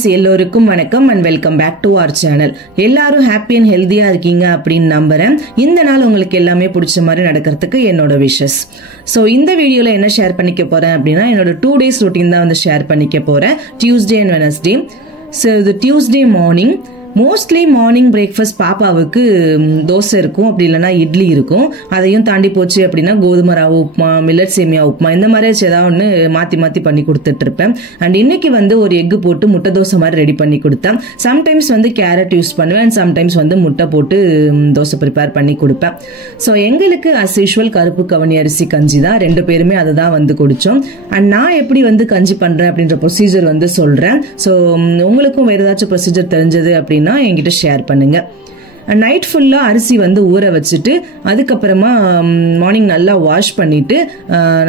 Friends எல்லோருக்கும் வணக்கம் and welcome back to our channel. எல்லாரும் ஹாப்பி அண்ட் ஹெல்தியா இருக்கீங்க அப்படின்னு நம்புறேன். இந்த நாள் உங்களுக்கு எல்லாமே பிடிச்ச மாதிரி நடக்கிறதுக்கு என்னோட விஷஸ். ஸோ இந்த வீடியோல என்ன ஷேர் பண்ணிக்க போறேன் அப்படின்னா என்னோட 2 days ரொட்டீன் தான் வந்து ஷேர் பண்ணிக்க போறேன். Tuesday and Wednesday. ஸோ இது Tuesday morning. Mostly morning breakfast பாப்பாவுக்கு தோசை இருக்கும், அப்படி இல்லைனா இட்லி இருக்கும். அதையும் தாண்டி போச்சு அப்படின்னா கோதுமை ரவை உப்புமா, மில்லட் சேமியா உப்புமா, இந்த மாதிரி ஏதாவது ஒன்று மாற்றி மாற்றி பண்ணி கொடுத்துட்டு இருப்பேன். அண்ட் இன்னைக்கு வந்து ஒரு எக்கு போட்டு முட்டை தோசை மாதிரி ரெடி பண்ணி கொடுத்தேன். சம்டைம்ஸ் வந்து கேரட் யூஸ் பண்ணுவேன் அண்ட் சம்டைம்ஸ் வந்து முட்டை போட்டு தோசை ப்ரிப்பேர் பண்ணி கொடுப்பேன். ஸோ எங்களுக்கு அஸ் யூஷுவல் கருப்பு கவனி அரிசி கஞ்சி தான், 2 பேருமே அதை தான் வந்து குடித்தோம். அண்ட் நான் எப்படி வந்து கஞ்சி பண்ணுறேன் அப்படின்ற ப்ரொசீஜர் வந்து சொல்கிறேன். ஸோ உங்களுக்கும் வேறு ஏதாச்சும் ப்ரொசீஜர் தெரிஞ்சது அப்படின்னா என்கிட்ட ஷேர் பண்ணுங்க. நைட் ஃபுல்லாக அரிசி வந்து ஊற வச்சுட்டு அதுக்கப்புறமா மார்னிங் நல்லா வாஷ் பண்ணிட்டு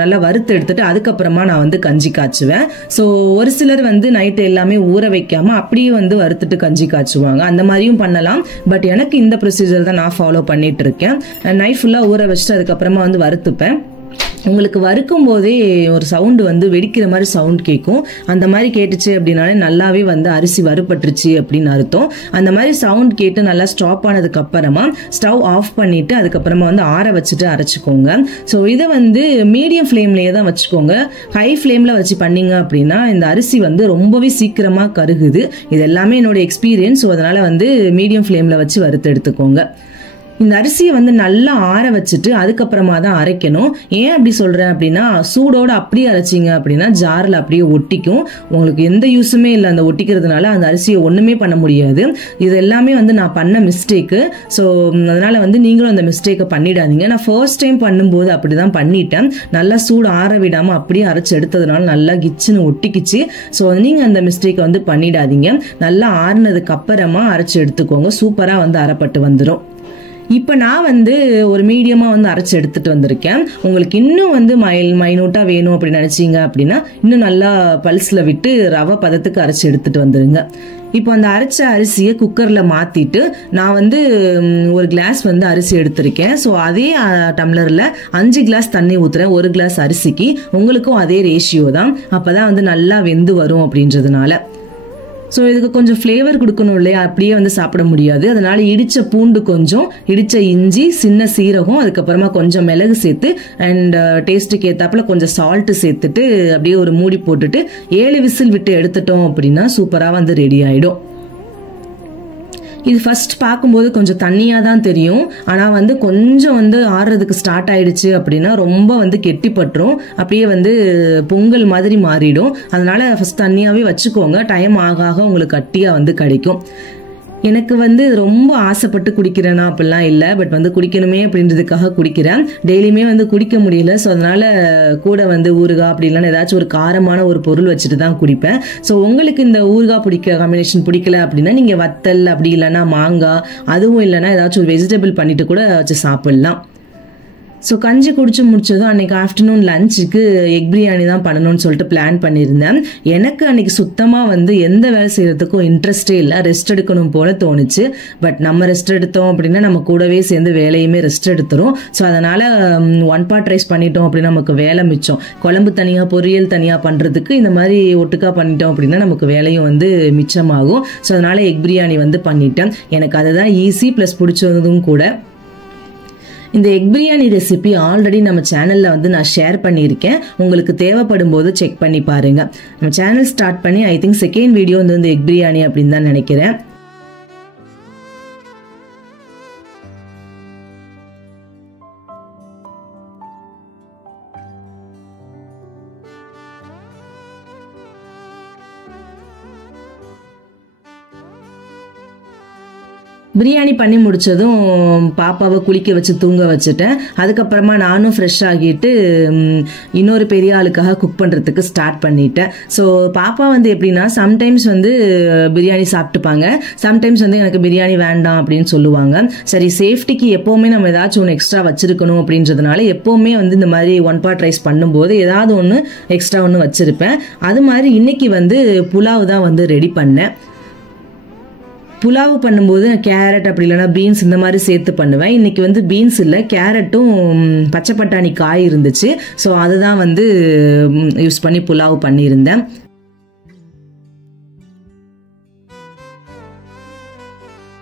நல்லா வறுத்து எடுத்துட்டு அதுக்கப்புறமா நான் வந்து கஞ்சி காய்ச்சுவேன். ஸோ ஒரு சிலர் வந்து நைட்டு எல்லாமே ஊற வைக்காம அப்படியே வந்து வறுத்துட்டு கஞ்சி காய்ச்சுவாங்க. அந்த மாதிரியும் பண்ணலாம். பட் எனக்கு இந்த ப்ரொசீஜர் தான் நான் ஃபாலோ பண்ணிட்டு இருக்கேன். நைட் ஃபுல்லாக ஊற வச்சுட்டு அதுக்கப்புறமா வந்து வறுத்துப்பேன். உங்களுக்கு வறுக்கும் போதே ஒரு சவுண்டு வந்து வெடிக்கிற மாதிரி சவுண்ட் கேட்கும். அந்த மாதிரி கேட்டுச்சு அப்படின்னாலே நல்லாவே வந்து அரிசி வறுபட்டுருச்சு அப்படின்னு அர்த்தம். அந்த மாதிரி சவுண்ட் கேட்டு நல்லா ஸ்டாப் ஆனதுக்கு அப்புறமா ஸ்டவ் ஆஃப் பண்ணிட்டு அதுக்கப்புறமா வந்து ஆற வச்சுட்டு அரைச்சிக்கோங்க. ஸோ இதை வந்து மீடியம் ஃப்ளேம்லேயே தான் வச்சுக்கோங்க. ஹை ஃப்ளேமில் வச்சு பண்ணீங்க அப்படின்னா இந்த அரிசி வந்து ரொம்பவே சீக்கிரமாக கருகுது. இது எல்லாமே என்னோட எக்ஸ்பீரியன்ஸ். ஸோ அதனால வந்து மீடியம் ஃப்ளேமில் வச்சு வறுத்து எடுத்துக்கோங்க. இந்த அரிசியை வந்து நல்லா ஆற வச்சுட்டு அதுக்கப்புறமா தான் அரைக்கணும். ஏன் அப்படி சொல்றேன் அப்படின்னா சூடோட அப்படியே அரைச்சிங்க அப்படின்னா ஜாரில் அப்படியே ஒட்டிக்கும். உங்களுக்கு எந்த யூஸுமே இல்லை அந்த ஒட்டிக்கிறதுனால. அந்த அரிசியை ஒன்றுமே பண்ண முடியாது. இது எல்லாமே வந்து நான் பண்ண மிஸ்டேக்கு. ஸோ அதனால வந்து நீங்களும் அந்த மிஸ்டேக்கை பண்ணிடாதீங்க. நான் ஃபர்ஸ்ட் டைம் பண்ணும்போது அப்படி தான் பண்ணிட்டேன். நல்லா சூடு ஆற விடாமல் அப்படியே அரைச்சி எடுத்ததுனால நல்லா கிச்சுன்னு ஒட்டிக்கிச்சு. ஸோ நீங்கள் அந்த மிஸ்டேக்கை வந்து பண்ணிடாதீங்க. நல்லா ஆறுனதுக்கு அப்புறமா அரைச்சி எடுத்துக்கோங்க. சூப்பராக வந்து அரைப்பட்டு வந்துடும். இப்போ நான் வந்து ஒரு மீடியமாக வந்து அரைச்சி எடுத்துகிட்டு வந்திருக்கேன். உங்களுக்கு இன்னும் வந்து மைனூட்டாக வேணும் அப்படின்னு நினச்சிங்க அப்படின்னா இன்னும் நல்லா பல்ஸில் விட்டு ரவை பதத்துக்கு அரைச்சி எடுத்துகிட்டு வந்துடுங்க. இப்போ அந்த அரைச்ச அரிசியை குக்கரில் மாற்றிட்டு நான் வந்து ஒரு கிளாஸ் வந்து அரிசி எடுத்திருக்கேன். ஸோ அதே டம்ளரில் 5 கிளாஸ் தண்ணி ஊற்றுறேன் 1 கிளாஸ் அரிசிக்கு. உங்களுக்கும் அதே ரேஷியோ தான். அப்போ தான் வந்து நல்லா வெந்து வரும் அப்படின்றதுனால. ஸோ இதுக்கு கொஞ்சம் ஃப்ளேவர் கொடுக்கணும் இல்லையா, அப்படியே வந்து சாப்பிட முடியாது. அதனால இடித்த பூண்டு கொஞ்சம், இடித்த இஞ்சி, சின்ன சீரகம், அதுக்கப்புறமா கொஞ்சம் மிளகு சேர்த்து அண்ட் டேஸ்ட்டுக்கு ஏற்றாப்புல கொஞ்சம் சால்ட்டு சேர்த்துட்டு அப்படியே ஒரு மூடி போட்டுட்டு 7 விசில் விட்டு எடுத்துட்டோம் அப்படின்னா சூப்பராக வந்து ரெடி ஆகிடும். இது ஃபர்ஸ்ட் பார்க்கும்போது கொஞ்சம் தண்ணியாக தான் தெரியும். ஆனால் வந்து கொஞ்சம் வந்து ஆறுறதுக்கு ஸ்டார்ட் ஆயிடுச்சு அப்படின்னா ரொம்ப வந்து கெட்டிப்பட்டுரும். அப்படியே வந்து பொங்கல் மாதிரி மாறிடும். அதனால ஃபர்ஸ்ட் தண்ணியாகவே வச்சுக்கோங்க. டைம் ஆக ஆக உங்களுக்கு கட்டியாக வந்து கிடைக்கும். எனக்கு வந்து ரொம்ப ஆசைப்பட்டு குடிக்கிறேன்னா அப்படிலாம் இல்லை. பட் வந்து குடிக்கணுமே அப்படின்றதுக்காக குடிக்கிறேன். டெய்லியுமே வந்து குடிக்க முடியல. ஸோ அதனால கூட வந்து ஊறுகாய் அப்படி இல்லைன்னா ஏதாச்சும் ஒரு காரமான ஒரு பொருள் வச்சுட்டு தான் குடிப்பேன். ஸோ உங்களுக்கு இந்த ஊறுகாய் காம்பினேஷன் பிடிக்கல அப்படின்னா நீங்கள் வத்தல் அப்படி இல்லைன்னா மாங்காய், அதுவும் இல்லைன்னா ஏதாச்சும் ஒரு வெஜிடபிள் பண்ணிட்டு கூட வச்சு சாப்பிடலாம். ஸோ கஞ்சி குடிச்சு முடிச்சதும் அன்னைக்கு ஆஃப்டர்நூன் லஞ்சுக்கு எக் பிரியாணி தான் பண்ணணும்னு சொல்லிட்டு பிளான் பண்ணியிருந்தேன். எனக்கு அன்னைக்கு சுத்தமாக வந்து எந்த வேலை செய்யறதுக்கும் இன்ட்ரெஸ்டே இல்லை. ரெஸ்ட் எடுக்கணும் போல தோணுச்சு. பட் நம்ம ரெஸ்ட் எடுத்தோம் அப்படின்னா நம்ம கூடவே சேர்ந்து வேலையுமே ரெஸ்ட் எடுத்துரும். ஸோ அதனால 1 pot ரைஸ் பண்ணிட்டோம் அப்படின்னா நமக்கு வேலை மிச்சம். குழம்பு தனியாக பொரியல் தனியாக பண்ணுறதுக்கு இந்த மாதிரி ஒட்டுக்கா பண்ணிட்டோம் அப்படின்னா நமக்கு வேலையும் வந்து மிச்சமாகும். ஸோ அதனால எக் பிரியாணி வந்து பண்ணிட்டேன். எனக்கு அதுதான் ஈஸி ப்ளஸ் பிடிச்சதும் கூட. இந்த எக் பிரியாணி ரெசிபி ஆல்ரெடி நம்ம சேனலில் வந்து நான் ஷேர் பண்ணியிருக்கேன். உங்களுக்கு தேவைப்படும் போது செக் பண்ணி பாருங்க. நம்ம சேனல் ஸ்டார்ட் பண்ணி ஐ திங்க் 2nd வீடியோ வந்து இந்த எக் பிரியாணி அப்படின்னு தான் நினைக்கிறேன். பிரியாணி பண்ணி முடிச்சதும் பாப்பாவை குளிக்க வச்சு தூங்க வச்சுட்டேன். அதுக்கப்புறமா நானும் ஃப்ரெஷ் ஆகிட்டு இன்னொரு பெரிய ஆளுக்காக குக் பண்ணுறதுக்கு ஸ்டார்ட் பண்ணிட்டேன். ஸோ பாப்பா வந்து எப்படின்னா சம்டைம்ஸ் வந்து பிரியாணி சாப்பிட்டுப்பாங்க, சம்டைம்ஸ் வந்து எனக்கு பிரியாணி வேண்டாம் அப்படின்னு சொல்லுவாங்க. சரி சேஃப்டிக்கு எப்போவுமே நம்ம ஏதாச்சும் ஒன்று எக்ஸ்ட்ரா வச்சிருக்கணும் அப்படின்றதுனால எப்போவுமே வந்து இந்த மாதிரி 1 pot ரைஸ் பண்ணும்போது ஏதாவது ஒன்று எக்ஸ்ட்ரா ஒன்று வச்சிருப்பேன். அது மாதிரி இன்னைக்கு வந்து புலாவ் தான் வந்து ரெடி பண்ணேன். புலாவு பண்ணும்போது கேரட் அப்படி இல்லைனா பீன்ஸ் இந்த மாதிரி சேர்த்து பண்ணுவேன். இன்னைக்கு வந்து பீன்ஸ் இல்லை, கேரட்டும் பச்சை பட்டாணி காய் இருந்துச்சு. ஸோ அதுதான் வந்து யூஸ் பண்ணி புலாவு பண்ணியிருந்தேன்.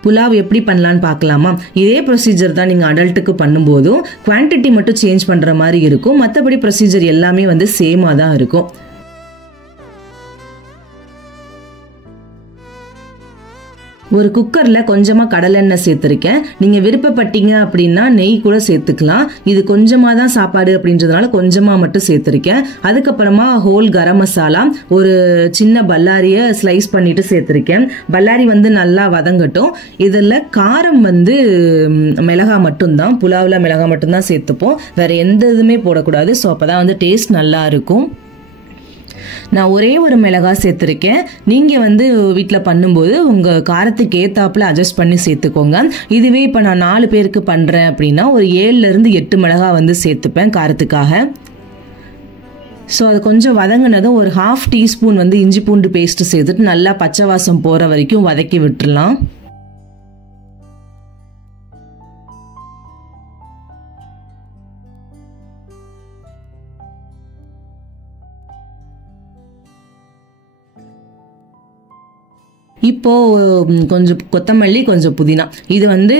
புலாவ் எப்படி பண்ணலான்னு பார்க்கலாமா? இதே ப்ரொசீஜர் தான் நீங்கள் அடல்ட்டுக்கு பண்ணும்போதும் குவான்டிட்டி மட்டும் சேஞ்ச் பண்ணுற மாதிரி இருக்கும். மற்றபடி ப்ரொசீஜர் எல்லாமே வந்து சேமாக தான் இருக்கும். ஒரு குக்கரில் கொஞ்சமாக கடலெண்ணெய் சேர்த்துருக்கேன். நீங்கள் விருப்பப்பட்டீங்க அப்படின்னா நெய் கூட சேர்த்துக்கலாம். இது கொஞ்சமாக தான் சாப்பாடு அப்படின்றதுனால கொஞ்சமாக மட்டும் சேர்த்துருக்கேன். அதுக்கப்புறமா ஹோல் கரம் மசாலா ஒரு சின்ன பல்லாரியை ஸ்லைஸ் பண்ணிட்டு சேர்த்துருக்கேன். பல்லாரி வந்து நல்லா வதங்கட்டும். இதில் காரம் வந்து மிளகா மட்டும்தான், புலாவில் மிளகா மட்டும்தான் சேர்த்துப்போம். வேற எந்த இதுவுமே போடக்கூடாது. ஸோ அப்போ தான் வந்து டேஸ்ட் நல்லா இருக்கும். நான் ஒரே ஒரு மிளகா சேர்த்துருக்கேன். நீங்கள் வந்து வீட்டில் பண்ணும்போது உங்கள் காரத்துக்கு ஏற்றாப்புல அட்ஜஸ்ட் பண்ணி சேர்த்துக்கோங்க. இதுவே இப்போ நான் 4 பேருக்கு பண்ணுறேன் அப்படின்னா ஒரு 7லேருந்து 8 மிளகா வந்து சேர்த்துப்பேன் காரத்துக்காக. ஸோ அது கொஞ்சம் வதங்கினதும் ஒரு 1/2 டீஸ்பூன் வந்து இஞ்சி பூண்டு பேஸ்ட்டு சேர்த்துட்டு நல்லா பச்சை வாசம் போகிற வரைக்கும் வதக்கி விட்டுடலாம். இப்போ கொஞ்சம் கொத்தமல்லி, கொஞ்சம் புதினா. இது வந்து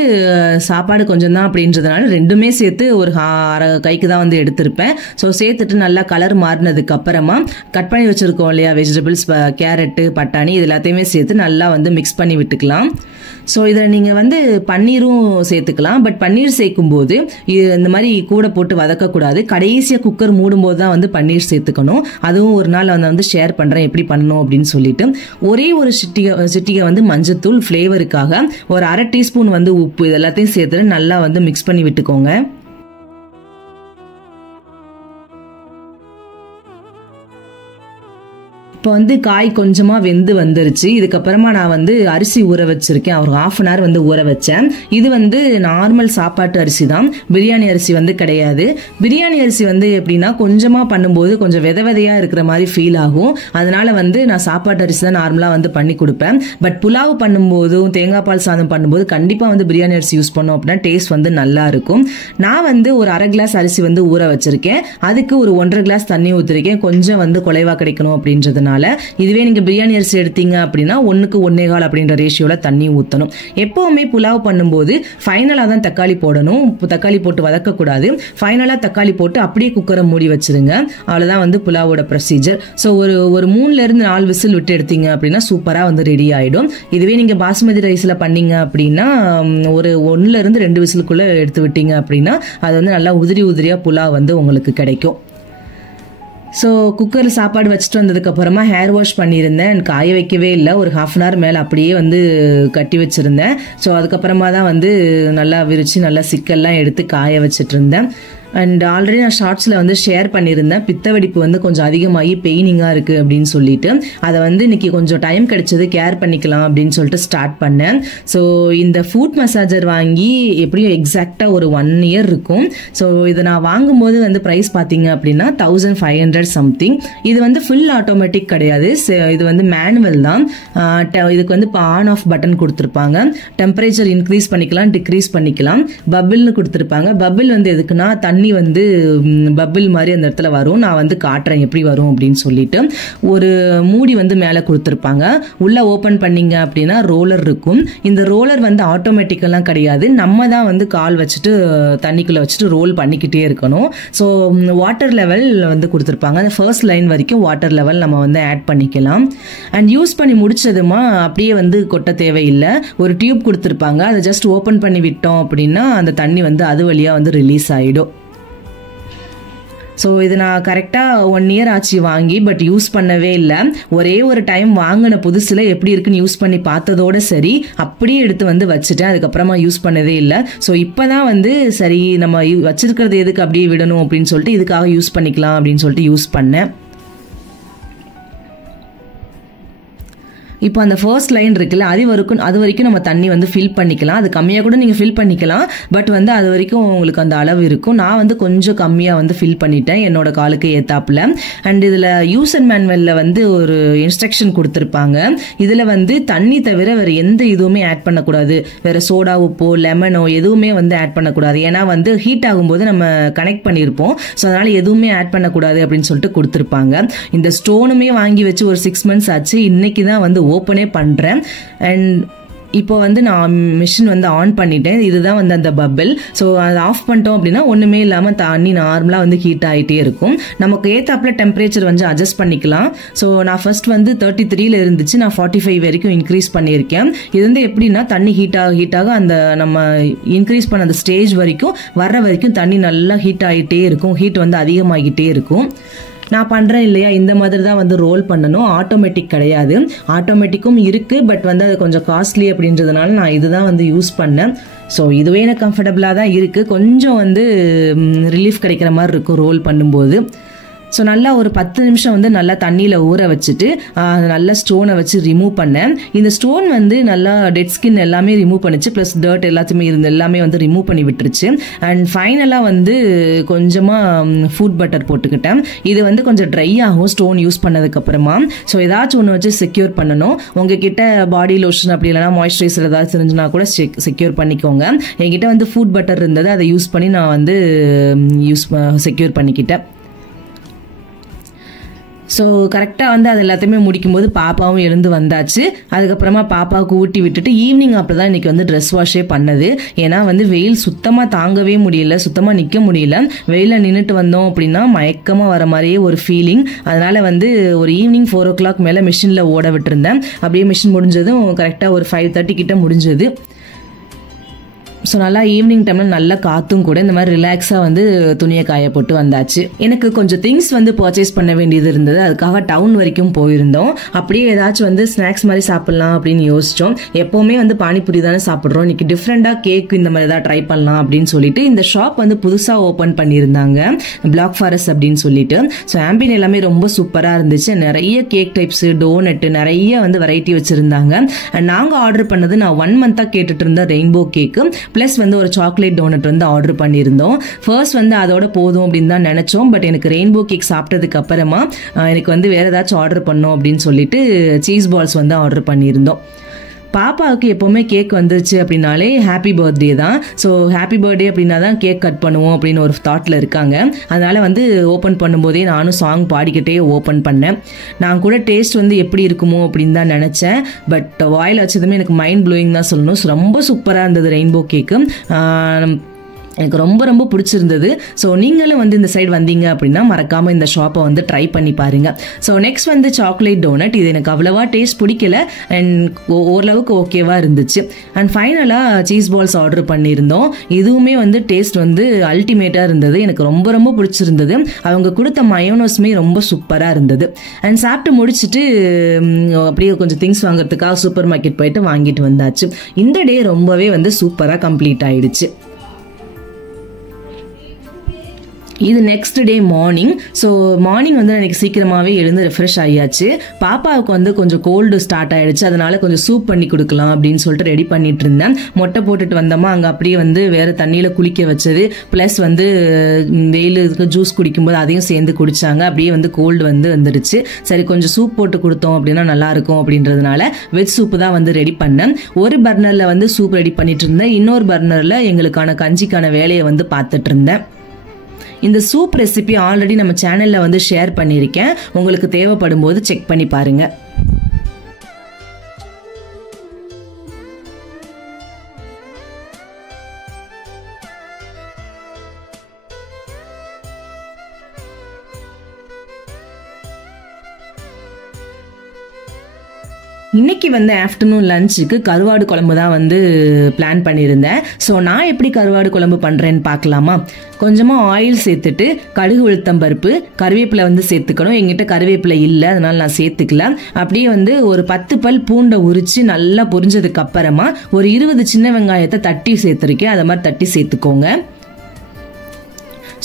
சாப்பாடு கொஞ்சம் தான் அப்படின்றதுனால ரெண்டுமே சேர்த்து ஒரு அரை கைக்கு தான் வந்து எடுத்திருப்பேன். ஸோ சேர்த்துட்டு நல்லா கலர் மாறினதுக்கு அப்புறமா கட் பண்ணி வச்சுருக்கோம் இல்லையா வெஜிடபிள்ஸ், கேரட்டு, பட்டாணி, இது எல்லாத்தையுமே சேர்த்து நல்லா வந்து மிக்ஸ் பண்ணி விட்டுக்கலாம். ஸோ இதில் நீங்கள் வந்து பன்னீரும் சேர்த்துக்கலாம். பட் பன்னீர் சேர்க்கும் போது இந்த மாதிரி கூட போட்டு வதக்கக்கூடாது. கடைசியாக குக்கர் மூடும்போது தான் வந்து பன்னீர் சேர்த்துக்கணும். அதுவும் ஒரு நாள் வந்து ஷேர் பண்ணுறேன் எப்படி பண்ணணும் அப்படின்னு சொல்லிட்டு. ஒரே ஒரு சிட்டிகை வந்து மஞ்சத்தூள் ஃப்ளேவருக்காக, ஒரு அரை டீஸ்பூன் வந்து உப்பு, இது எல்லாத்தையும் சேர்த்துட்டு நல்லா வந்து மிக்ஸ் பண்ணி விட்டுக்கோங்க. இப்போ வந்து காய் கொஞ்சமாக வெந்து வந்துருச்சு. இதுக்கப்புறமா நான் வந்து அரிசி ஊற வச்சிருக்கேன். ஒரு 1/2 அன் ஹவர் வந்து ஊற வச்சேன். இது வந்து நார்மல் சாப்பாட்டு அரிசி தான், பிரியாணி அரிசி வந்து கிடையாது. பிரியாணி அரிசி வந்து எப்படின்னா கொஞ்சமாக பண்ணும்போது கொஞ்சம் விதையாக இருக்கிற மாதிரி ஃபீல் ஆகும். அதனால வந்து நான் சாப்பாட்டு அரிசி தான் நார்மலாக வந்து பண்ணி கொடுப்பேன். பட் புலாவ் பண்ணும்போதும் தேங்காய் பால் சாதம் பண்ணும்போது கண்டிப்பாக வந்து பிரியாணி அரிசி யூஸ் பண்ணோம் அப்படின்னா டேஸ்ட் வந்து நல்லா இருக்கும். நான் வந்து ஒரு 1/2 கிளாஸ் அரிசி வந்து ஊற வச்சிருக்கேன். அதுக்கு ஒரு 1.5 கிளாஸ் தண்ணி ஊற்றிருக்கேன், கொஞ்சம் வந்து குலைவா கிடைக்கணும் அப்படின்றதுனால. இதுவே நீங்க பிரியாணி அரிசி எடுத்தீங்க அப்படின்னா 1க்கு 1.25 அப்படின்ற ரேஷியோல தண்ணி ஊற்றணும். எப்பவுமே புலாவ் பண்ணும்போது ஃபைனலா தான் தக்காளி போடணும். தக்காளி போட்டு வதக்க கூடாது. ஃபைனலா தக்காளி போட்டு அப்படியே குக்கரை மூடி வச்சிருங்க. அவ்வளவுதான் வந்து புலாவோட ப்ரொசீஜர். ஸோ ஒரு 3லேருந்து 4 விசில் விட்டு எடுத்தீங்க அப்படின்னா சூப்பரா வந்து ரெடி ஆயிடும். இதுவே நீங்க பாஸ்மதி ரைஸ்ல பண்ணீங்க அப்படின்னா ஒரு 1லேருந்து 2 விசிலுக்குள்ள எடுத்து விட்டீங்க அப்படின்னா அது வந்து நல்லா உதிரியா புலாவ் வந்து உங்களுக்கு கிடைக்கும். ஸோ குக்கரில் சாப்பாடு வச்சுட்டு வந்ததுக்கப்புறமா ஹேர் வாஷ் பண்ணியிருந்தேன். காய வைக்கவே இல்லை, ஒரு 1/2 அன் ஹவர் மேலே அப்படியே வந்து கட்டி வச்சுருந்தேன். ஸோ அதுக்கப்புறமா தான் வந்து நல்லா விரித்து நல்லா சிக்கல்லாம் எடுத்து காய வச்சுட்டு இருந்தேன். அண்ட் ஆல்ரெடி நான் ஷார்ட்ஸில் வந்து ஷேர் பண்ணியிருந்தேன், பித்த வெடிப்பு வந்து கொஞ்சம் அதிகமாகி பெயினிங்காக இருக்குது அப்படின்னு சொல்லிட்டு. அதை வந்து இன்னைக்கு கொஞ்சம் டைம் கிடைச்சது, கேர் பண்ணிக்கலாம் அப்படின்னு சொல்லிட்டு ஸ்டார்ட் பண்ணேன். ஸோ இந்த ஃபுட் மசாஜர் வாங்கி எப்படியும் எக்ஸாக்டாக ஒரு 1 இயர் இருக்கும். ஸோ இதை நான் வாங்கும்போது வந்து ப்ரைஸ் பார்த்தீங்க அப்படின்னா 1500 சம்திங். இது வந்து ஃபுல் ஆட்டோமேட்டிக் கிடையாது, இது வந்து மேனுவல் தான். இதுக்கு வந்து இப்போ ஆன் ஆஃப் பட்டன் கொடுத்துருப்பாங்க. டெம்பரேச்சர் இன்க்ரீஸ் பண்ணிக்கலாம், டிக்ரீஸ் பண்ணிக்கலாம். பபிள்னு கொடுத்துருப்பாங்க. பபிள் வந்து எதுக்குன்னா தண்ணி வந்து பபிள் மாதிரி அந்த இடத்துல வரும். நான் வந்து காட்டுறேன் எப்படி வரும் அப்படின்னு சொல்லிட்டு. ஒரு மூடி வந்து மேலே கொடுத்துருப்பாங்க. உள்ள ஓப்பன் பண்ணீங்க அப்படின்னா ரோலர் இருக்கும். இந்த ரோலர் வந்து ஆட்டோமேட்டிக்கெல்லாம் கிடையாது, நம்ம தான் வந்து கால் வச்சுட்டு தண்ணிக்குள்ள வச்சுட்டு ரோல் பண்ணிக்கிட்டே இருக்கணும். ஸோ வாட்டர் லெவல் வந்து கொடுத்துருப்பாங்க. அந்த ஃபர்ஸ்ட் லைன் வரைக்கும் வாட்டர் லெவல் நம்ம வந்து ஆட் பண்ணிக்கலாம். அண்ட் யூஸ் பண்ணி முடிச்சதுமா அப்படியே வந்து கொட்ட தேவையில்லை. ஒரு டியூப் கொடுத்துருப்பாங்க, அதை ஜஸ்ட் ஓப்பன் பண்ணி விட்டோம் அப்படின்னா அந்த தண்ணி வந்து அது வழியாக வந்து ரிலீஸ் ஆகிடும். ஸோ இது நான் கரெக்டாக 1 இயர் ஆச்சு வாங்கி, பட் யூஸ் பண்ணவே இல்லை. ஒரே ஒரு டைம் வாங்கின புதுசில் எப்படி இருக்குன்னு யூஸ் பண்ணி பார்த்ததோட சரி, அப்படியே எடுத்து வந்து வச்சுட்டேன். அதுக்கப்புறமா யூஸ் பண்ணதே இல்லை. ஸோ இப்போ தான் வந்து சரி நம்ம வச்சிருக்கிறது எதுக்கு அப்படியே விடணும் அப்படின்னு சொல்லிட்டு இதுக்காக யூஸ் பண்ணிக்கலாம் அப்படின்னு சொல்லிட்டு யூஸ் பண்ணேன். இப்போ அந்த ஃபர்ஸ்ட் லைன் இருக்குல்ல, அது வரைக்கும் நம்ம தண்ணி வந்து ஃபில் பண்ணிக்கலாம். அது கம்மியாக கூட நீங்கள் ஃபில் பண்ணிக்கலாம், பட் வந்து அது வரைக்கும் உங்களுக்கு அந்த அளவு இருக்கும். நான் வந்து கொஞ்சம் கம்மியாக வந்து ஃபில் பண்ணிட்டேன் என்னோட காலுக்கு ஏத்தாப்புல. அண்ட் இதில் யூசர் மேனுவலில் வந்து ஒரு இன்ஸ்ட்ரக்ஷன் கொடுத்துருப்பாங்க. இதில் வந்து தண்ணி தவிர வேறு எந்த இதுவுமே ஆட் பண்ணக்கூடாது. வேறு சோடா உப்போ லெமனோ எதுவுமே வந்து ஆட் பண்ணக்கூடாது. ஏன்னா வந்து ஹீட் ஆகும்போது நம்ம கனெக்ட் பண்ணியிருப்போம். ஸோ அதனால் எதுவுமே ஆட் பண்ணக்கூடாது அப்படின்னு சொல்லிட்டு கொடுத்துருப்பாங்க. இந்த ஸ்டோனுமே வாங்கி வச்சு ஒரு 6 months ஆச்சு. இன்னைக்கு தான் வந்து ஓப்பனே பண்ணுறேன். அண்ட் இப்போ வந்து நான் மிஷின் வந்து ஆன் பண்ணிட்டேன். இதுதான் வந்து அந்த பபிள். ஸோ அதை ஆஃப் பண்ணிட்டோம் அப்படின்னா ஒன்றுமே இல்லாமல் தண்ணி நார்மலாக வந்து ஹீட் ஆகிட்டே இருக்கும். நமக்கு ஏற்றாப்புல டெம்பரேச்சர் வந்து அட்ஜஸ்ட் பண்ணிக்கலாம். ஸோ நான் ஃபர்ஸ்ட் வந்து 33ல இருந்துச்சு, நான் 45 வரைக்கும் இன்க்ரீஸ் பண்ணியிருக்கேன். இது வந்து எப்படின்னா தண்ணி ஹீட்டாக அந்த நம்ம இன்க்ரீஸ் பண்ண அந்த ஸ்டேஜ் வரைக்கும் வர்ற வரைக்கும் தண்ணி நல்லா ஹீட் ஆகிட்டே இருக்கும். ஹீட் வந்து அதிகமாகிட்டே இருக்கும். நான் பண்ணுறேன் இல்லையா, இந்த மாதிரி தான் வந்து ரோல் பண்ணணும். ஆட்டோமேட்டிக் கிடையாது. ஆட்டோமேட்டிக்கும் இருக்குது, பட் வந்து அது கொஞ்சம் காஸ்ட்லி அப்படின்றதுனால நான் இதுதான் வந்து யூஸ் பண்ணேன். ஸோ இதுவே எனக்கு கம்ஃபர்டபுளாக தான் இருக்குது. கொஞ்சம் வந்து ரிலீஃப் கிடைக்கிற மாதிரி இருக்கும் ரோல் பண்ணும்போது. ஸோ நல்லா ஒரு 10 நிமிஷம் வந்து நல்லா தண்ணியில் ஊற வச்சுட்டு நல்லா ஸ்டோனை வச்சு ரிமூவ் பண்ணேன். இந்த ஸ்டோன் வந்து நல்லா டெட் ஸ்கின் எல்லாமே ரிமூவ் பண்ணிச்சு, ப்ளஸ் டர்ட் எல்லாத்தையுமே எல்லாமே வந்து ரிமூவ் பண்ணி விட்டுருச்சு. அண்ட் ஃபைனலாக வந்து கொஞ்சமாக ஃபுட் பட்டர் போட்டுக்கிட்டேன். இது வந்து கொஞ்சம் ட்ரை ஆகும் ஸ்டோன் யூஸ் பண்ணதுக்கப்புறமா. ஸோ ஏதாச்சும் ஒன்று வச்சு செக்யூர் பண்ணணும். உங்ககிட்ட பாடி லோஷன் அப்படி இல்லைனா மாய்ஸ்சரைசர் ஏதாச்சும் இருந்துச்சுன்னா கூட செக்யூர் பண்ணிக்கோங்க. என்கிட்ட வந்து ஃபுட் பட்டர் இருந்தது, அதை யூஸ் பண்ணி நான் வந்து செக்யூர் பண்ணிக்கிட்டேன். ஸோ கரெக்டாக வந்து அது எல்லாத்தையுமே முடிக்கும்போது பாப்பாவும் எழுந்து வந்தாச்சு. அதுக்கப்புறமா பாப்பாவுக்கு ஊட்டி விட்டுட்டு ஈவினிங் அப்போ தான் இன்றைக்கி வந்து ட்ரெஸ் வாஷே பண்ணது. ஏன்னா வந்து வெயில் சுத்தமாக தாங்கவே முடியல, சுத்தமாக நிற்க முடியல. வெயிலில் நின்றுட்டு வந்தோம் அப்படின்னா மயக்கமாக வர மாதிரியே ஒரு ஃபீலிங். அதனால் வந்து ஒரு ஈவினிங் 4 o'clock மேலே மிஷினில் ஓட விட்டுருந்தேன். அப்படியே மிஷின் முடிஞ்சதும் கரெக்டாக ஒரு 5:30 கிட்ட முடிஞ்சது. ஸோ நல்லா ஈவினிங் டைமில் நல்லா காற்றும் கூட இந்த மாதிரி ரிலாக்ஸாக வந்து துணியை காய போட்டு வந்தாச்சு. எனக்கு கொஞ்சம் திங்ஸ் வந்து பர்ச்சேஸ் பண்ண வேண்டியது இருந்தது. அதுக்காக டவுன் வரைக்கும் போயிருந்தோம். அப்படியே ஏதாச்சும் வந்து ஸ்நாக்ஸ் மாதிரி சாப்பிட்லாம் அப்படின்னு யோசித்தோம். எப்போவுமே வந்து பானிபூரி தானே சாப்பிட்றோம், இன்றைக்கி டிஃப்ரெண்ட்டாக கேக் இந்த மாதிரி தான் ட்ரை பண்ணலாம் அப்படின்னு சொல்லிட்டு இந்த ஷாப் வந்து புதுசாக ஓப்பன் பண்ணியிருந்தாங்க, பிளாக் ஃபாரஸ்ட் அப்படின்னு சொல்லிட்டு. ஸோ ஆம்பியன் எல்லாமே ரொம்ப சூப்பராக இருந்துச்சு. நிறைய கேக் டைப்ஸு, டோனட்டு, நிறைய வந்து வெரைட்டி வச்சுருந்தாங்க. நாங்கள் ஆர்டர் பண்ணது நான் 1 month கேட்டுட்டு இருந்தேன் ரெயின்போ கேக்கு ப்ளஸ் வந்து ஒரு சாக்லேட் டோனட் வந்து ஆர்டர் பண்ணியிருந்தோம். ஃபர்ஸ்ட் வந்து அதோட போதும் அப்படின்னு தான் நினச்சோம். பட் எனக்கு ரெயின்போ கேக் சாப்பிட்டதுக்கு அப்புறமா எனக்கு வந்து வேறு ஏதாச்சும் ஆர்டர் பண்ணோம் அப்படின்னு சொல்லிட்டு சீஸ் பால்ஸ் வந்து ஆர்டர் பண்ணியிருந்தோம். பாப்பாவுக்கு எப்போவுமே கேக் வந்துருச்சு அப்படின்னாலே ஹாப்பி பர்த்டே தான். ஸோ ஹாப்பி பர்த்டே அப்படின்னா தான் கேக் கட் பண்ணுவோம் அப்படின்னு ஒரு தாட்டில் இருக்காங்க. அதனால் வந்து ஓப்பன் பண்ணும்போதே நானும் சாங் பாடிக்கிட்டே ஓப்பன் பண்ணேன். நான் கூட டேஸ்ட் வந்து எப்படி இருக்குமோ அப்படின்னு தான் நினச்சேன். பட் வாயில் வச்சதுமே எனக்கு மைண்ட் ப்ளோயிங் தான் சொல்லணும். ரொம்ப சூப்பராக இருந்தது ரெயின்போ கேக்கு. எனக்கு ரொம்ப ரொம்ப பிடிச்சிருந்தது. ஸோ நீங்களும் வந்து இந்த சைடு வந்தீங்க அப்படின்னா மறக்காமல் இந்த ஷாப்பை வந்து ட்ரை பண்ணி பாருங்கள். ஸோ நெக்ஸ்ட் வந்து சாக்லேட் டோனட். இது எனக்கு அவ்வளோவா டேஸ்ட் பிடிக்கல அண்ட் ஓரளவுக்கு ஓகேவாக இருந்துச்சு. அண்ட் ஃபைனலாக சீஸ் பால்ஸ் ஆர்டர் பண்ணியிருந்தோம். இதுவுமே வந்து டேஸ்ட் வந்து அல்டிமேட்டாக இருந்தது. எனக்கு ரொம்ப ரொம்ப பிடிச்சிருந்தது. அவங்க கொடுத்த மயோனோஸுமே ரொம்ப சூப்பராக இருந்தது. அண்ட் சாப்பிட்டு முடிச்சுட்டு அப்படியே கொஞ்சம் திங்ஸ் வாங்குறதுக்காக சூப்பர் மார்க்கெட் போயிட்டு வாங்கிட்டு வந்தாச்சு. இந்த டே ரொம்பவே வந்து சூப்பராக கம்ப்ளீட் ஆயிடுச்சு. இது next day morning. So morning வந்து எனக்கு சீக்கிரமாகவே எழுந்து ரெஃப்ரெஷ் ஆகியாச்சு. பாப்பாவுக்கு வந்து கொஞ்சம் கோல்டு ஸ்டார்ட் ஆகிடுச்சு. அதனால கொஞ்சம் சூப் பண்ணி கொடுக்கலாம் அப்படின்னு சொல்லிட்டு ரெடி பண்ணிட்டு இருந்தேன். மொட்டை போட்டுட்டு வந்தோமா, அங்கே அப்படியே வந்து வேறு தண்ணியில் குளிக்க வச்சது, ப்ளஸ் வந்து வெயிலுக்கு ஜூஸ் குடிக்கும்போது அதையும் சேர்ந்து குடித்தாங்க. அப்படியே வந்து கோல்டு வந்து வந்துடுச்சு. சரி கொஞ்சம் சூப் போட்டு கொடுத்தோம் அப்படின்னா நல்லாயிருக்கும் அப்படின்றதுனால வெஜ் சூப்பு தான் வந்து ரெடி பண்ணேன். ஒரு பர்னரில் வந்து சூப் ரெடி பண்ணிட்டு இருந்தேன், இன்னொரு பர்னரில் எங்களுக்கான கஞ்சிக்கான வேலையை வந்து பார்த்துட்டு இருந்தேன். இந்த சூப் ரெசிபி ஆல்ரெடி நம்ம சேனலில் வந்து ஷேர் பண்ணியிருக்கேன். உங்களுக்கு தேவைப்படும் போது செக் பண்ணி பாருங்கள். இன்னைக்கு வந்து ஆஃப்டர்நூன் லஞ்சுக்கு கருவாடு குழம்பு தான் வந்து பிளான் பண்ணியிருந்தேன். ஸோ நான் எப்படி கருவாடு குழம்பு பண்ணுறேன்னு பார்க்கலாமா? கொஞ்சமாக ஆயில் சேர்த்துட்டு கடுகு, உளுத்தம் பருப்பு, கருவேப்பிலை வந்து சேர்த்துக்கணும். எங்கிட்ட கருவேப்பிலை இல்லை, அதனால் நான் சேர்த்துக்கல. அப்படியே வந்து ஒரு 10 பல் பூண்டை உரித்து நல்லா பொரிஞ்சதுக்கு அப்புறமா ஒரு 20 சின்ன வெங்காயத்தை தட்டி சேர்த்துருக்கேன். அதை மாதிரி தட்டி சேர்த்துக்கோங்க.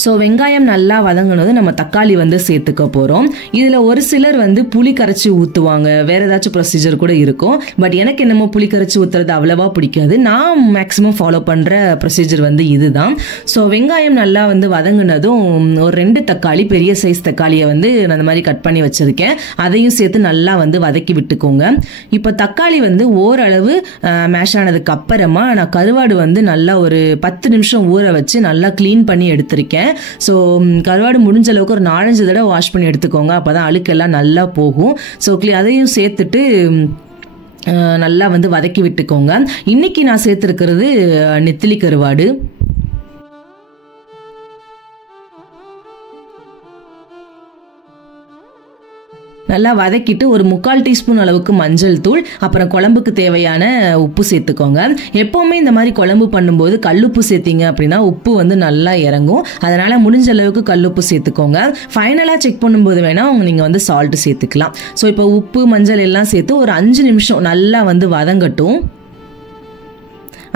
ஸோ வெங்காயம் நல்லா வதங்கினது நம்ம தக்காளி வந்து சேர்த்துக்க போகிறோம். இதில் ஒரு சிலர் வந்து புளி கரைச்சி ஊற்றுவாங்க, வேறு ஏதாச்சும் ப்ரொசீஜர் கூட இருக்கும். பட் எனக்கு என்னமோ புளி கரைச்சி ஊற்றுறது அவ்வளவா பிடிக்காது. நான் மேக்ஸிமம் ஃபாலோ பண்ணுற ப்ரொசீஜர் வந்து இதுதான். ஸோ வெங்காயம் நல்லா வந்து வதங்கினதும் ஒரு 2 தக்காளி, பெரிய சைஸ் தக்காளியை வந்து அந்த மாதிரி கட் பண்ணி வச்சுருக்கேன், அதையும் சேர்த்து நல்லா வந்து வதக்கி விட்டுக்கோங்க. இப்போ தக்காளி வந்து ஓரளவு மேஷ் ஆனதுக்கு அப்புறமா நான் கருவாடு வந்து நல்லா ஒரு 10 நிமிஷம் ஊற வச்சு நல்லா க்ளீன் பண்ணி எடுத்திருக்கேன். ஸோ கருவாடு முடிஞ்ச அளவுக்கு ஒரு 4-5 தடவை வாஷ் பண்ணி எடுத்துக்கோங்க, அப்போ தான் அழுக்கெல்லாம் நல்லா போகும். ஸோ அதையும் சேர்த்துட்டு நல்லா வந்து வதக்கி விட்டுக்கோங்க. இன்னைக்கு நான் சேர்த்துருக்கிறது நெத்திலி கருவாடு. நல்லா வதக்கிட்டு ஒரு 3/4 டீஸ்பூன் அளவுக்கு மஞ்சள் தூள், அப்புறம் குழம்புக்கு தேவையான உப்பு சேர்த்துக்கோங்க. எப்போவுமே இந்த மாதிரி குழம்பு பண்ணும்போது கல்லுப்பு சேர்த்திங்க அப்படின்னா உப்பு வந்து நல்லா இறங்கும். அதனால் முடிஞ்ச அளவுக்கு கல்லுப்பு சேர்த்துக்கோங்க. ஃபைனலாக செக் பண்ணும்போது வேணால் நீங்கள் வந்து சால்ட்டு சேர்த்துக்கலாம். ஸோ இப்போ உப்பு மஞ்சள் எல்லாம் சேர்த்து ஒரு 5 நிமிஷம் நல்லா வந்து வதங்கட்டும்.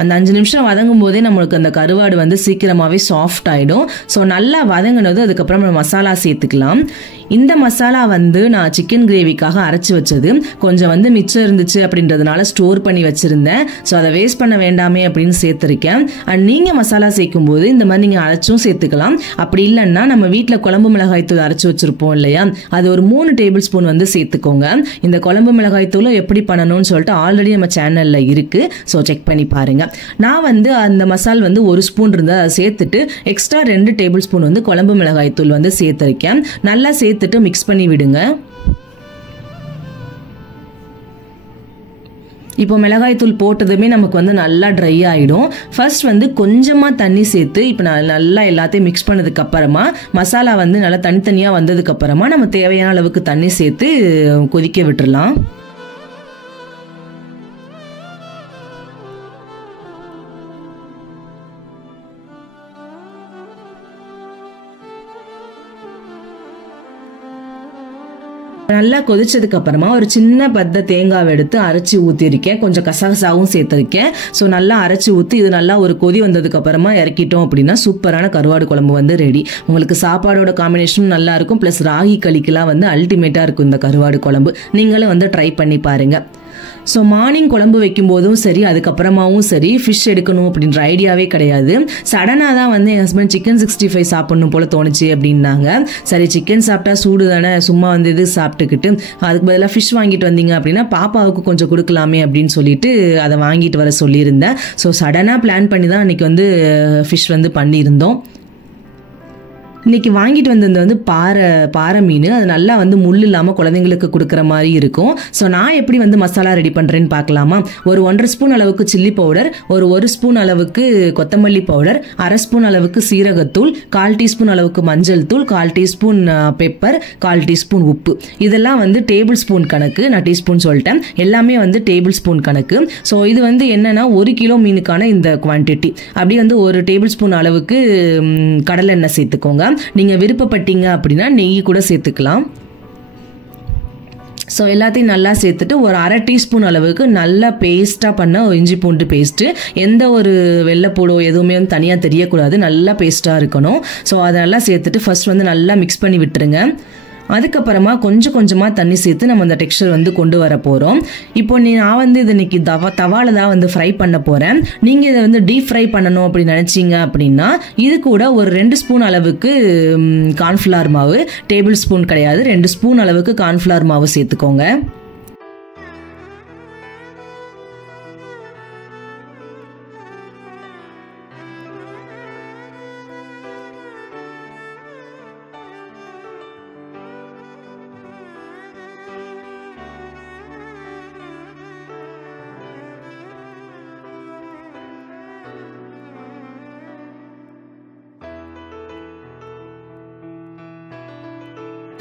அந்த 5 நிமிஷம் வதங்கும் போதே நம்மளுக்கு அந்த கருவாடு வந்து சீக்கிரமாகவே சாஃப்ட் ஆகிடும். ஸோ நல்லா வதங்கினது அதுக்கப்புறம் நம்ம மசாலா சேர்த்துக்கலாம். இந்த மசாலா வந்து நான் சிக்கன் கிரேவிக்காக அரைச்சி வச்சது. கொஞ்சம் வந்து மிச்சம் இருந்துச்சு அப்படின்றதுனால ஸ்டோர் பண்ணி வச்சுருந்தேன். ஸோ அதை வேஸ்ட் பண்ண வேண்டாமே அப்படின்னு சேர்த்துருக்கேன். அண்ட் நீங்கள் மசாலா சேர்க்கும்போது இந்த மாதிரி நீங்கள் அரைச்சும் சேர்த்துக்கலாம். அப்படி இல்லைன்னா நம்ம வீட்டில் குழம்பு மிளகாய் தூள் அரைச்சி வச்சுருப்போம் இல்லையா, அது ஒரு 3 டேபிள் ஸ்பூன் வந்து சேர்த்துக்கோங்க. இந்த குழம்பு மிளகாய் தூள் எப்படி பண்ணணும்னு சொல்லிட்டு ஆல்ரெடி நம்ம சேனலில் இருக்குது. ஸோ செக் பண்ணி பாருங்கள். நான் வந்து அந்த மசால் வந்து 1 ஸ்பூன் இருந்தால் அதை சேர்த்துட்டு எக்ஸ்ட்ரா 2 டேபிள் ஸ்பூன் வந்து குழம்பு மிளகாய் தூள் வந்து சேர்த்துருக்கேன். நல்லா சேர்த்துட்டு மிக்ஸ் பண்ணி விடுங்க. இப்போ மிளகாய் தூள் போட்டதுமே நமக்கு வந்து நல்லா ட்ரை ஆகிடும். ஃபர்ஸ்ட் வந்து கொஞ்சமாக தண்ணி சேர்த்து இப்போ நல்லா எல்லாத்தையும் மிக்ஸ் பண்ணதுக்கு அப்புறமா மசாலா வந்து நல்லா தனித்தனியாக வந்ததுக்கு அப்புறமா நம்ம தேவையான அளவுக்கு தண்ணி சேர்த்து கொதிக்க விட்டுறலாம். நல்லா கொதிச்சதுக்கு அப்புறமா ஒரு சின்ன பத்த தேங்காவை எடுத்து அரைச்சி ஊற்றிருக்கேன். கொஞ்சம் கசகசாவும் சேர்த்துருக்கேன். ஸோ நல்லா அரைச்சி ஊற்றி இது நல்லா ஒரு கொதி வந்ததுக்கு அப்புறமா இறக்கிட்டோம் அப்படின்னா சூப்பரான கருவாடு குழம்பு வந்து ரெடி. உங்களுக்கு சாப்பாடோட காம்பினேஷனும் நல்லா இருக்கும். ப்ளஸ் ராகி களிக்கெல்லாம் வந்து அல்டிமேட்டாக இருக்கும் இந்த கருவாடு குழம்பு. நீங்களும் வந்து ட்ரை பண்ணி பாருங்க. ஸோ மார்னிங் குழம்பு வைக்கும் போதும் சரி, அதுக்கப்புறமாவும் சரி, ஃபிஷ் எடுக்கணும் அப்படின்ற ஐடியாவே கிடையாது. சடனாக தான் வந்து என் ஹஸ்பண்ட் சிக்கன் 65 சாப்பிடணும் போல தோணுச்சு அப்படின்னாங்க. சரி சிக்கன் சாப்பிட்டா சூடு தானே, சும்மா வந்து இது சாப்பிட்டுக்கிட்டு அதுக்கு பதிலாக ஃபிஷ் வாங்கிட்டு வந்தீங்க அப்படின்னா பாப்பாவுக்கு கொஞ்சம் கொடுக்கலாமே அப்படின்னு சொல்லிட்டு அதை வாங்கிட்டு வர சொல்லியிருந்தேன். ஸோ சடனாக பிளான் பண்ணி தான் அன்றைக்கி வந்து ஃபிஷ் வந்து பண்ணியிருந்தோம். இன்றைக்கி வாங்கிட்டு வந்தது வந்து பாறை மீன். அது நல்லா வந்து முள் இல்லாமல் குழந்தைங்களுக்கு கொடுக்குற மாதிரி இருக்கும். ஸோ நான் எப்படி வந்து மசாலா ரெடி பண்ணுறேன்னு பார்க்கலாமா. ஒரு 1.5 ஸ்பூன் அளவுக்கு சில்லி பவுடர், ஒரு 1 ஸ்பூன் அளவுக்கு கொத்தமல்லி பவுடர், 1/2 ஸ்பூன் அளவுக்கு சீரகத்தூள், 1/4 டீஸ்பூன் அளவுக்கு மஞ்சள் தூள், 1/4 டீஸ்பூன் பெப்பர், 1/4 டீஸ்பூன் உப்பு. இதெல்லாம் வந்து டேபிள் ஸ்பூன் கணக்கு. நான் டீஸ்பூன் சொல்லிட்டேன். எல்லாமே வந்து டேபிள் ஸ்பூன் கணக்கு. ஸோ இது வந்து என்னன்னா 1 கிலோ மீனுக்கான இந்த குவான்டிட்டி. அப்படியே வந்து 1 டேபிள் ஸ்பூன் அளவுக்கு கடலை எண்ணெய் சேர்த்துக்கோங்க. நீங்க விருப்பப்பட்டீங்க அப்படின்னா நெய் கூட சேர்த்துக்கலாம். ஸோ எல்லாத்தையும் நல்லா சேர்த்துட்டு ஒரு 1/2 டீஸ்பூன் அளவுக்கு நல்லா பேஸ்ட்டாக பண்ண இஞ்சி பூண்டு பேஸ்ட்டு. எந்த ஒரு வெள்ளைப்பூடோ எதுவுமே வந்து தனியாக தெரியக்கூடாது, நல்லா பேஸ்ட்டாக இருக்கணும். ஸோ அதை நல்லா சேர்த்துட்டு ஃபர்ஸ்ட் வந்து நல்லா மிக்ஸ் பண்ணி விட்டுருங்க. அதுக்கப்புறமா கொஞ்சம் கொஞ்சமாக தண்ணி சேர்த்து நம்ம அந்த டெக்ஸ்சர் வந்து கொண்டு வர போகிறோம். இப்போ நான் வந்து இது இன்னைக்கு தவாவில் தான் வந்து ஃப்ரை பண்ண போகிறேன். நீங்கள் இதை வந்து டீப் ஃப்ரை பண்ணணும் அப்படின்னு நினச்சிங்க அப்படின்னா இது கூட ஒரு 2 ஸ்பூன் அளவுக்கு கார்ன்ஃப்ளவர் மாவு, டேபிள் ஸ்பூன் கிடையாது, 2 ஸ்பூன் அளவுக்கு கார்ன்ஃப்ளவர் மாவு சேர்த்துக்கோங்க.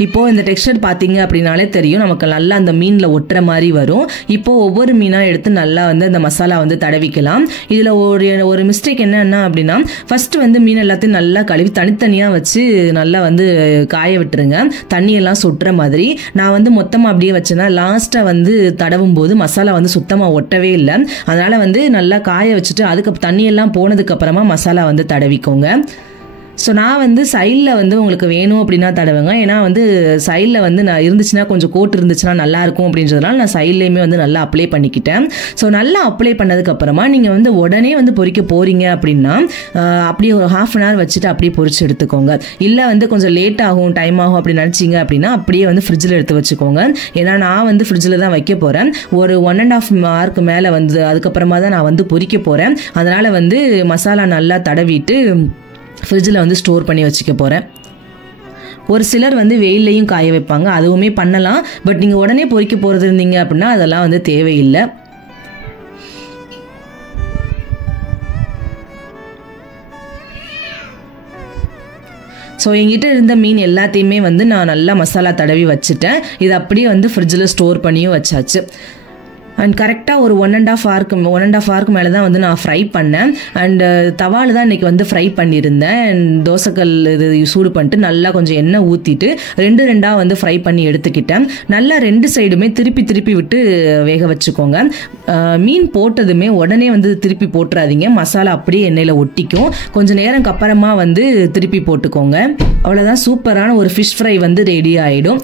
இப்போ இந்த டெக்ஸ்சர் பார்த்தீங்க அப்படின்னாலே தெரியும், நமக்கு நல்லா அந்த மீனில் ஒட்டுற மாதிரி வரும். இப்போ ஒவ்வொரு மீனாக எடுத்து நல்லா வந்து அந்த மசாலா வந்து தடவிக்கலாம். இதில் ஒரு மிஸ்டேக் என்னன்னா அப்படின்னா ஃபர்ஸ்ட் வந்து மீன் எல்லாத்தையும் நல்லா கழுவி தனித்தனியாக வச்சு நல்லா வந்து காய விட்டுருங்க, தண்ணியெல்லாம் சொட்டுற மாதிரி. நான் வந்து மொத்தமாக அப்படியே வச்சேன்னா லாஸ்ட்டாக வந்து தடவும் போது மசாலா வந்து சுத்தமாக ஒட்டவே இல்லை. அதனால் வந்து நல்லா காய வச்சுட்டு அதுக்கு தண்ணியெல்லாம் போனதுக்கப்புறமா மசாலா வந்து தடவிக்கோங்க. ஸோ நான் வந்து சைடில் வந்து உங்களுக்கு வேணும் அப்படின்னா தடவுங்க. ஏன்னா வந்து சைடில் வந்து நான் இருந்துச்சுன்னா கொஞ்சம் கோட் இருந்துச்சுன்னா நல்லாயிருக்கும் அப்படின்றதுனால நான் சைட்லேயுமே வந்து நல்லா அப்ளை பண்ணிக்கிட்டேன். ஸோ நல்லா அப்ளை பண்ணதுக்கப்புறமா நீங்கள் வந்து உடனே வந்து பொரிக்க போகிறீங்க அப்படின்னா அப்படியே ஒரு 1/2 hour வச்சுட்டு அப்படியே பொரிச்சு எடுத்துக்கோங்க. இல்லை வந்து கொஞ்சம் லேட் ஆகும், டைம் ஆகும் அப்படின்னு நினச்சிங்க அப்படின்னா அப்படியே வந்து ஃப்ரிட்ஜில் எடுத்து வச்சுக்கோங்க. ஏன்னா நான் வந்து ஃப்ரிட்ஜில் தான் வைக்க போகிறேன். ஒரு 1.5 hour மேலே வந்து அதுக்கப்புறமா தான் நான் வந்து பொரிக்க போகிறேன். அதனால் வந்து மசாலா நல்லா தடவிட்டு ஃப்ரிட்ஜில் வந்து ஸ்டோர் பண்ணி வச்சுக்க போகிறேன். ஒரு சிலர் வந்து வெயிலையும் காய வைப்பாங்க, அதுவுமே பண்ணலாம். பட் நீங்கள் உடனே பொறிக்க போகிறது இருந்தீங்க அப்படின்னா அதெல்லாம் வந்து தேவையில்லை. ஸோ என்கிட்ட இருந்த மீன் எல்லாத்தையுமே வந்து நான் நல்லா மசாலா தடவி வச்சுட்டேன். இது அப்படியே வந்து ஃப்ரிட்ஜில் ஸ்டோர் பண்ணியும் வச்சாச்சு. அண்ட் கரெக்டாக ஒரு 1.5 ஹவருக்கு மேலே தான் வந்து நான் ஃப்ரை பண்ணேன். அண்டு தவாவில் தான் இன்றைக்கி வந்து ஃப்ரை பண்ணியிருந்தேன். அண்ட் தோசைக்கல் இது சூடு பண்ணிட்டு நல்லா கொஞ்சம் எண்ணெய் ஊற்றிட்டு 2 வந்து ஃப்ரை பண்ணி எடுத்துக்கிட்டேன். நல்லா 2 சைடுமே திருப்பி விட்டு வேக வச்சுக்கோங்க. மீன் போட்டதுமே உடனே வந்து திருப்பி போட்டுறாதீங்க, மசாலா அப்படியே எண்ணெயில் ஒட்டிக்கும். கொஞ்சம் நேரம்க்கு அப்புறமா வந்து திருப்பி போட்டுக்கோங்க. அவ்வளோதான், சூப்பரான ஒரு ஃபிஷ் ஃப்ரை வந்து ரெடி ஆகிடும்.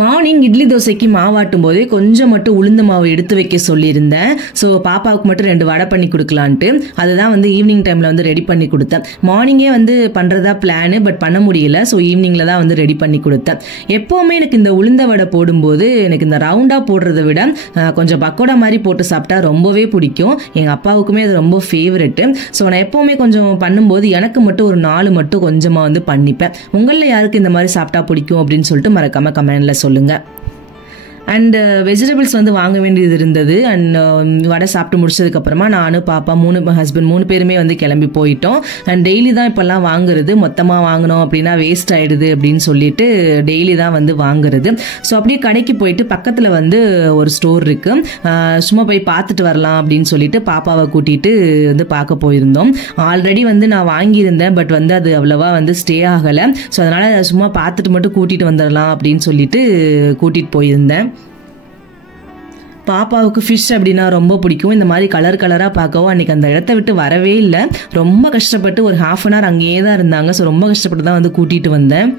மார்னிங் இட்லி தோசைக்கு மாவாட்டும் போதே கொஞ்சம் மட்டும் உளுந்து மாவு எடுத்து வைக்க சொல்லியிருந்தேன். ஸோ பாப்பாவுக்கு மட்டும் 2 வடை பண்ணி கொடுக்கலான்ட்டு அதுதான் வந்து ஈவினிங் டைமில் வந்து ரெடி பண்ணி கொடுத்தேன். மார்னிங்கே வந்து பண்ணுறதா பிளானு, பட் பண்ண முடியல. ஸோ ஈவினிங்கில் தான் வந்து ரெடி பண்ணி கொடுத்தேன். எப்போவுமே எனக்கு இந்த உளுந்த வடை போடும்போது எனக்கு இந்த ரவுண்டாக போடுறத விட கொஞ்சம் பக்கோடா மாதிரி போட்டு சாப்பிட்டா ரொம்பவே பிடிக்கும். எங்கள் அப்பாவுக்குமே அது ரொம்ப ஃபேவரெட்டு. ஸோ நான் எப்போவுமே கொஞ்சம் பண்ணும்போது எனக்கு மட்டும் ஒரு 4 மட்டும் கொஞ்சமாக வந்து பண்ணிப்பேன். உங்களில் யாருக்கு இந்த மாதிரி சாப்பிட்டா பிடிக்கும் அப்படின்னு சொல்லிட்டு மறக்காமல் கமெண்டில் சொல்லுங்க. அண்ட் வெஜிடபிள்ஸ் வந்து வாங்க வேண்டியது இருந்தது. அண்ட் வடை சாப்பிட்டு முடிச்சதுக்கப்புறமா நானும் பாப்பா ஹஸ்பண்ட் 3 பேருமே வந்து கிளம்பி போயிட்டோம். அண்ட் டெய்லி தான் இப்போல்லாம் வாங்குறது, மொத்தமாக வாங்கினோம் அப்படின்னா வேஸ்ட் ஆகிடுது அப்படின்னு சொல்லிட்டு டெய்லி தான் வந்து வாங்குறது. ஸோ அப்படியே கடைக்கு போயிட்டு பக்கத்தில் வந்து ஒரு ஸ்டோர் இருக்குது, சும்மா போய் பார்த்துட்டு வரலாம் அப்படின்னு சொல்லிட்டு பாப்பாவை கூட்டிகிட்டு வந்து பார்க்க போயிருந்தோம். ஆல்ரெடி வந்து நான் வாங்கியிருந்தேன், பட் வந்து அது அவ்வளோவா வந்து ஸ்டே ஆகலை. ஸோ அதனால் சும்மா பார்த்துட்டு மட்டும் கூட்டிகிட்டு வந்துடலாம் அப்படின்னு சொல்லிட்டு கூட்டிகிட்டு போயிருந்தேன். பாப்பாவுக்கு ஃபிஷ் அப்படின்னா ரொம்ப பிடிக்கும். இந்த மாதிரி கலராக பார்க்கவும் அன்றைக்கி அந்த இடத்த விட்டு வரவே இல்லை. ரொம்ப கஷ்டப்பட்டு ஒரு 1/2 hour அங்கேயே தான் இருந்தாங்க. ஸோ ரொம்ப கஷ்டப்பட்டு தான் வந்து கூட்டிகிட்டு வந்தேன்.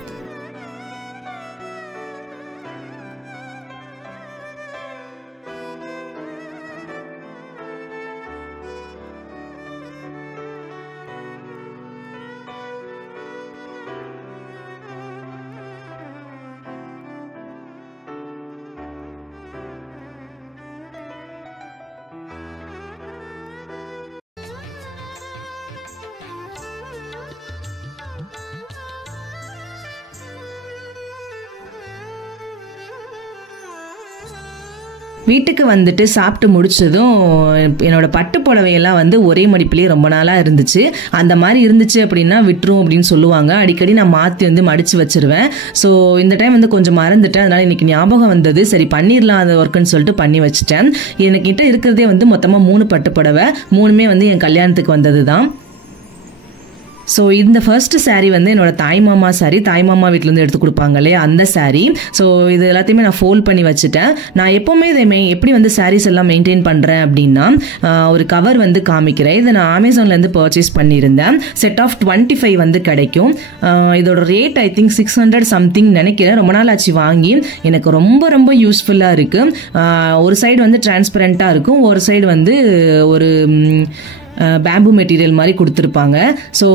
வீட்டுக்கு வந்துட்டு சாப்பிட்டு முடிச்சதும் என்னோட பட்டு புடவையெல்லாம் வந்து ஒரே மடிப்பிலேயே ரொம்ப நாளாக இருந்துச்சு. அந்த மாதிரி இருந்துச்சு அப்படின்னா விட்டுரும் அப்படின்னு சொல்லுவாங்க. அடிக்கடி நான் மாற்றி வந்து மடித்து வச்சிருவேன். ஸோ இந்த டைம் வந்து கொஞ்சம் மறந்துட்டேன். அதனால் இன்றைக்கி ஞாபகம் வந்தது, சரி பண்ணிடலாம் அந்த ஒர்க்குன்னு சொல்லிட்டு பண்ணி வச்சுட்டேன். என்கிட்ட இருக்கிறதே வந்து மொத்தமாக 3 பட்டு புடவை, 3மே வந்து என் கல்யாணத்துக்கு வந்தது தான். ஸோ இந்த ஃபர்ஸ்ட் சாரீ வந்து என்னோட தாய்மாமா சாரீ, தாய்மாமா வீட்டிலேருந்து எடுத்து கொடுப்பாங்க இல்லையா அந்த சாரீ. ஸோ இது எல்லாத்தையுமே நான் ஃபோல்ட் பண்ணி வச்சுட்டேன். நான் எப்போவுமே இதை எப்படி வந்து சாரீஸ் எல்லாம் மெயின்டைன் பண்ணுறேன் அப்படின்னா ஒரு கவர் வந்து காமிக்கிறேன். இதை நான் அமேசான்லேருந்து பர்ச்சேஸ் பண்ணியிருந்தேன். செட் ஆஃப் 25 வந்து கிடைக்கும். இதோட ரேட் ஐ திங்க் 600 சம்திங் நினைக்கிறேன். ரொம்ப நாள் ஆச்சு வாங்கி. எனக்கு ரொம்ப ரொம்ப யூஸ்ஃபுல்லாக இருக்குது. ஒரு சைடு வந்து டிரான்ஸ்பரண்ட்டாக இருக்கும், ஒரு சைடு வந்து ஒரு பேம்பு மெட்டீரியல் மாதிரி கொடுத்துருப்பாங்க. ஸோ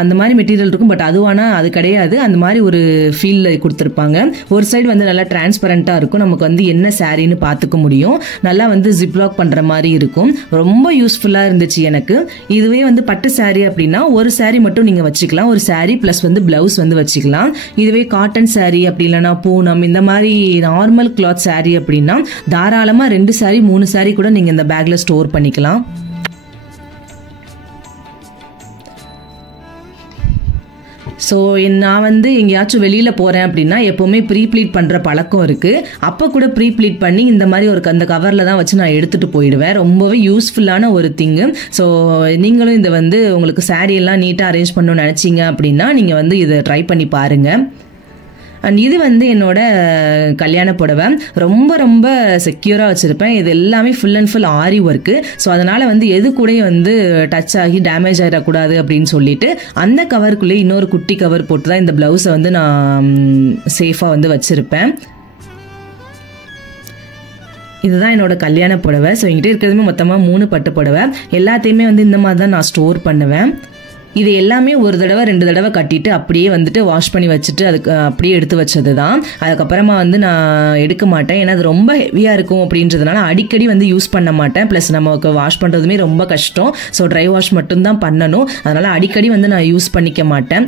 அந்த மாதிரி மெட்டீரியல் இருக்கும், பட் அதுவானால் அது கிடையாது. அந்த மாதிரி ஒரு ஃபீலில் கொடுத்துருப்பாங்க. ஒரு சைடு வந்து நல்லா டிரான்ஸ்பரண்ட்டாக இருக்கும், நமக்கு வந்து என்ன சாரின்னு பார்த்துக்க முடியும். நல்லா வந்து ஜிப்லாக் பண்ணுற மாதிரி இருக்கும். ரொம்ப யூஸ்ஃபுல்லாக இருந்துச்சு எனக்கு. இதுவே வந்து பட்டு சாரீ அப்படின்னா ஒரு சாரீ மட்டும் நீங்கள் வச்சுக்கலாம், ஒரு சாரீ ப்ளஸ் வந்து ப்ளவுஸ் வந்து வச்சுக்கலாம். இதுவே காட்டன் சாரீ அப்படி இல்லைனா பூனம் இந்த மாதிரி நார்மல் கிளாத் சாரீ அப்படின்னா தாராளமாக 2 சாரீ 3 சாரீ கூட நீங்கள் இந்த பேக்கில் ஸ்டோர் பண்ணிக்கலாம். ஸோ நான் வந்து எங்கேயாச்சும் வெளியில் போகிறேன் அப்படின்னா எப்போவுமே ப்ரீப்ளீட் பண்ணுற பழக்கம் இருக்குது. அப்போ கூட ப்ரீப்ளீட் பண்ணி இந்த மாதிரி அந்த கவரில் தான் வச்சு நான் எடுத்துகிட்டு போயிடுவேன். ரொம்பவே யூஸ்ஃபுல்லான ஒரு திங்கு. ஸோ நீங்களும் இதை வந்து உங்களுக்கு சாரியெல்லாம் நீட்டாக அரேஞ்ச் பண்ணணும்னு நினச்சிங்க அப்படின்னா நீங்கள் வந்து இதை ட்ரை பண்ணி பாருங்கள். அண்ட் இது வந்து என்னோட கல்யாண புடவை. ரொம்ப ரொம்ப செக்யூராக வச்சுருப்பேன். இது எல்லாமே full and full aari work. So அதனால் வந்து எது கூட வந்து டச் ஆகி டேமேஜ் ஆகிடக்கூடாது அப்படின்னு சொல்லிட்டு அந்த கவருக்குள்ளே இன்னொரு குட்டி கவர் போட்டு தான் இந்த ப்ளவுஸை வந்து நான் சேஃபாக வந்து வச்சுருப்பேன். இதுதான் என்னோட கல்யாண புடவை. ஸோ என்கிட்ட இருக்கிறதுமே மொத்தமாக 3 பட்டு புடவை. எல்லாத்தையுமே வந்து இந்த மாதிரி தான் நான் ஸ்டோர் பண்ணுவேன். இது எல்லாமே ஒரு தடவை 2 தடவை கட்டிட்டு அப்படியே வந்துட்டு வாஷ் பண்ணி வச்சுட்டு அதுக்கு அப்படியே எடுத்து வச்சது தான். அதுக்கப்புறமா வந்து நான் எடுக்க மாட்டேன், ஏன்னா அது ரொம்ப ஹெவியாக இருக்கும் அப்படின்றதுனால அடிக்கடி வந்து யூஸ் பண்ண மாட்டேன். ப்ளஸ் நமக்கு வாஷ் பண்ணுறதுமே ரொம்ப கஷ்டம். ஸோ ட்ரை வாஷ் மட்டும்தான் பண்ணணும். அதனால் அடிக்கடி வந்து நான் யூஸ் பண்ணிக்க மாட்டேன்.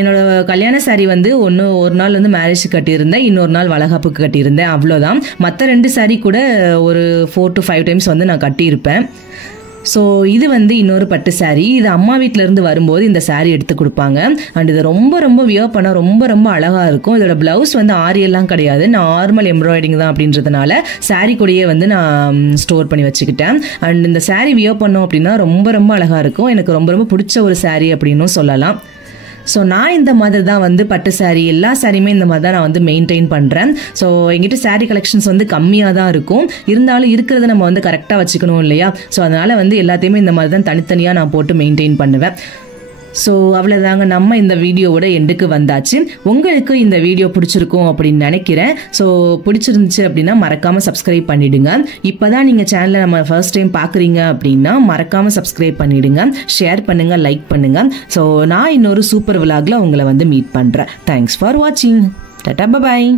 என்னோட கல்யாண சாரீ வந்து ஒரு நாள் வந்து மேரேஜ் கட்டியிருந்தேன், இன்னொரு நாள் வளகாப்புக்கு கட்டியிருந்தேன், அவ்வளோதான். மற்ற 2 சாரீ கூட ஒரு 4 to 5 டைம்ஸ் வந்து நான் கட்டியிருப்பேன். ஸோ இது வந்து இன்னொரு பட்டு சாரீ. இது அம்மா வீட்டிலேருந்து வரும்போது இந்த சாரீ எடுத்து கொடுப்பாங்க. அண்ட் இது ரொம்ப ரொம்ப வியர் பண்ண ரொம்ப ரொம்ப அழகாக இருக்கும். இதோட ப்ளவுஸ் வந்து ஆரியெல்லாம் கிடையாது, நார்மல் எம்ப்ராய்டிங் தான் அப்படின்றதுனால சாரீ கூடயே வந்து நான் ஸ்டோர் பண்ணி வச்சுக்கிட்டேன். அண்ட் இந்த சாரீ வியர் பண்ணோம் அப்படின்னா ரொம்ப ரொம்ப அழகாக இருக்கும். எனக்கு ரொம்ப ரொம்ப பிடிச்ச ஒரு சாரீ அப்படின்னும் சொல்லலாம். ஸோ நான் இந்த மாதிரி தான் வந்து பட்டு சாரீ எல்லா சாரியுமே இந்த மாதிரி தான் நான் வந்து மெயின்டைன் பண்ணுறேன். ஸோ எங்கிட்ட சாரீ கலெக்ஷன்ஸ் வந்து கம்மியாக தான் இருக்கும், இருந்தாலும் இருக்கிறத நம்ம வந்து கரெக்டாக வச்சுக்கணும் இல்லையா? ஸோ அதனால் வந்து எல்லாத்தையுமே இந்த மாதிரி தான் தனித்தனியாக நான் போட்டு மெயின்டைன் பண்ணுவேன். ஸோ அவ்வளோதாங்க, நம்ம இந்த வீடியோவோட எண்டுக்கு வந்தாச்சு. உங்களுக்கு இந்த வீடியோ பிடிச்சிருக்கும் அப்படின்னு நினைக்கிறேன். ஸோ பிடிச்சிருந்துச்சு அப்படின்னா மறக்காமல் சப்ஸ்கிரைப் பண்ணிவிடுங்க. இப்போ தான் நீங்கள் சேனலை நம்ம ஃபர்ஸ்ட் டைம் பார்க்குறீங்க அப்படின்னா மறக்காமல் சப்ஸ்கிரைப் பண்ணிவிடுங்க, ஷேர் பண்ணுங்கள், லைக் பண்ணுங்கள். ஸோ நான் இன்னொரு சூப்பர் விலாகில் உங்களை வந்து மீட் பண்ணுறேன். தேங்க்ஸ் ஃபார் வாட்சிங். Tata, bye bye.